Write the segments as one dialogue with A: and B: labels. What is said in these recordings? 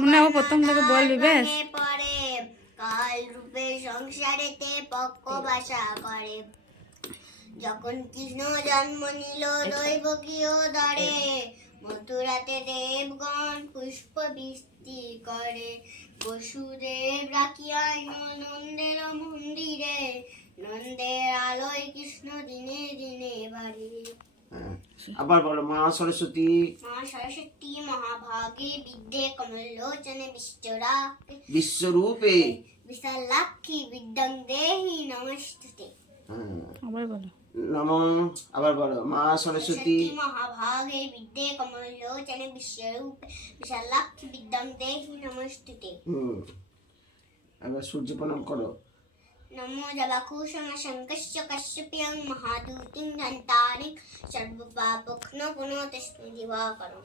A: মনে হয় প্রথম থেকে বলবি বেশ
B: কাল রূপে সংসারেতে পক্ষ বাসা করে যখন কৃষ্ণ জন্ম নিল দৈব গৃহ ধরে মথুরাতে দেবগণ পুষ্প বৃষ্টি করে বসুদেব রাখিয়া নন্দের মন্দিরে নন্দের আলোয় কৃষ্ণ দিনে দিনে বাড়ে।
C: আবার বলো মা সরস্বতী।
B: মা সরস্বতী মহাভাগে বিদ্যে কমলোচনে বিশ্বরা
C: বিশ্বরূপে।
B: বিশালাক্ষী বিদ্যং দেহি নমস্তুতে।
C: হ্যাঁ।
A: আবার বলো।
C: নম আবার বলো মা সরস্বতী।
B: মহাভাগে বিদ্যে কমলোচনে বিশ্বরূপে। বিশালাক্ষী বিদ্যং দেহি নমস্তুতে।
C: হুম। এবার সূর্য প্রণাম করো।
B: শঙ্কশ্চ কশ্যপ্যং মহাদূতিং দন্তানি সর্বপাপক্ন পুনঃ তস্मै দিবাকরম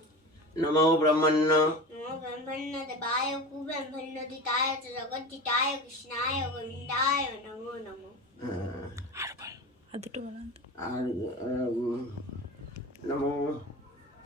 C: নমো ব্রহ্মণ্য
B: নমো ব্রহ্মণ্য দেবায় কুব্রহ্মণ্যদিতায় চ জগদ্দিতায় কৃষ্ণায় গোবিন্দায় নমো নমো
C: হ্যাঁ।
A: আর দুটো বলো তো।
C: আর উম, নমো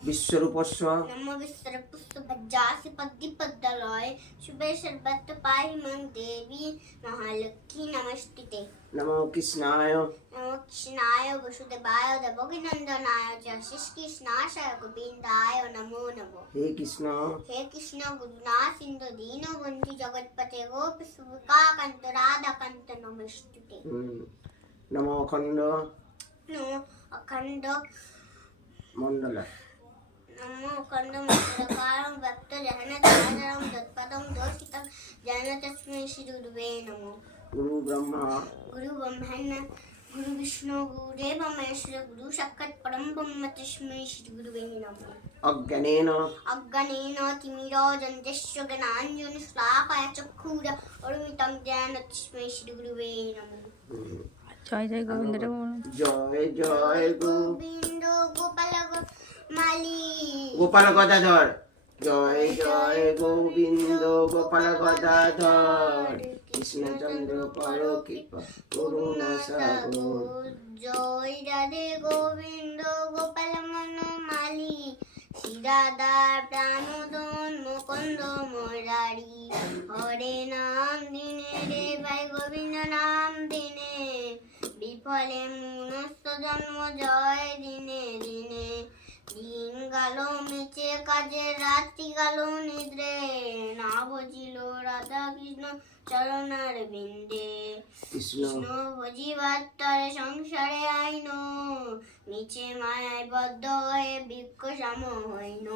C: বিশ্বরূপস্ব।
B: নমো বিশ্বরপুষ্প ভজ্জাসি পদ্দিপদ্দলয় শুভে সর্বত্র পাহি মং দেবী মহালক্ষ্মী নমস্তুতে।
C: নমো কৃষ্ণায়।
B: নমো কৃষ্ণায় বসুদেবায় দেবকীনন্দনায় চ শ্রীকৃষ্ণাশয় গোবিন্দায় নমো নমো।
C: হে কৃষ্ণ।
B: হে কৃষ্ণ গুরুনা সিন্ধু দীন বন্ধু জগৎপতে গোপী সুবিকা কান্ত রাধা কান্ত নমস্তুতে
C: নমো অখণ্ড।
B: নমো অখণ্ড।
C: মণ্ডল।
B: মুখণ্ড মুখকারং ব্যক্ত জহন চারং তৎপদং দোষিতং জন তস্মৈ নমো
C: গুরু ব্রহ্মা
B: গুরু ব্রহ্মণ গুরু বিষ্ণু গুরুদেব মহেশ্বর গুরু সাক্ষাৎ পরম ব্রহ্ম তস্মৈ শ্রী নমো
C: অজ্ঞানেন
B: অজ্ঞানেন তিমিরজন্তস্য জ্ঞানাঞ্জন শ্লাকায় চক্ষুর অরুমিতং জ্ঞান তস্মৈ নমো
A: জয় জয় গোবিন্দ
C: জয় জয়
B: গোবিন্দ গোপাল গোবিন্দ
C: গোপাল গদাধর। জয় জয় গোবিন্দ গোপাল গদাধর। কৃষ্ণচন্দ্র কর কৃপা করুণা সাগর।
B: জয় রাধে গোবিন্দ গোপাল মন মালি। শ্রীরাধার প্রাণদন মুকুন্দ মোরারি। হরে নাম দিনে রে ভাই গোবিন্দ নাম দিনে। বিফলে মনস্ত জন্ম জয় দিনে দিনে। গেল মিছে কাজে রাত্রি কালো নিদ্রে না বুঝিল রাধা কৃষ্ণ চরণার বিন্দে।
C: কৃষ্ণ।
B: কৃষ্ণ বুঝিবার তরে সংসারে আইন মিছে মায়ায় বদ্ধ হয়ে বৃক্ষ সাম হইন।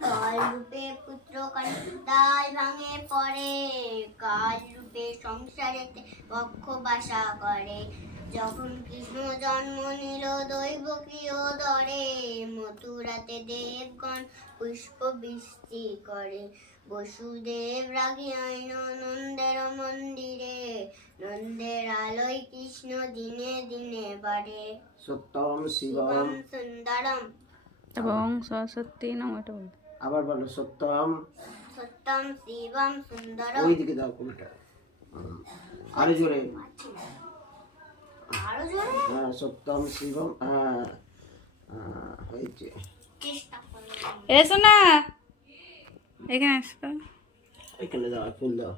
B: কাল রূপে পুত্র কাল ভাঙে পড়ে। কাল রূপে সংসারেতে পক্ষ বাসা করে। যখন কৃষ্ণ জন্ম নিল দৈব ধরে। মথুরাতে দেবগণ পুষ্প বৃষ্টি করে। বসুদেব রাগি আইন নন্দের মন্দিরে। নন্দের আলোয় কৃষ্ণ দিনে দিনে বাড়ে।
C: সত্যম শিবম।
B: সুন্দরম।
A: এবং সরস্বতী নাম এটা
C: আবার বলো সত্যম।
B: সত্যম শিবম সুন্দরম।
C: ওই দিকে দাও উল্টা। আরও জোরে।
B: আরও জোরে?
C: হ্যাঁ সত্যম শিবম হ্যাঁ হ্যাঁ, হয়েছে।
A: এসো না এখানে আসো
C: এখানে দাও ফুল দাও।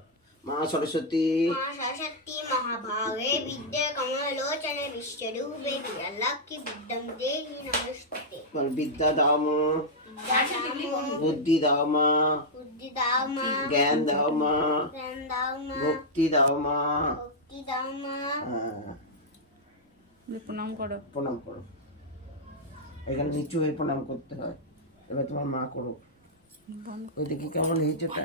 C: মা সরস্বতী।
B: মা সরস্বতী মহাভাগে বিদ্যে কমলোচনে বিশ্বরূপে বিরলক্ষ্মী বিদ্যং দেহি নমস্তে
C: বল বিদ্যা দাও মা।
B: দাম
C: বুদ্ধি দাও মা
B: বুদ্ধি দাও মা
C: জ্ঞান দাও মা
B: জ্ঞান দাও মা
C: ভক্তি দাও মা
B: ভক্তি দাও মা
C: হ্যাঁ
A: প্রণাম করো
C: প্রণাম করো এখানে নিচু হয়ে প্রণাম করতে হয় এবার তোমার মা করো ওই দেখি কেমন হয়েছে ওটা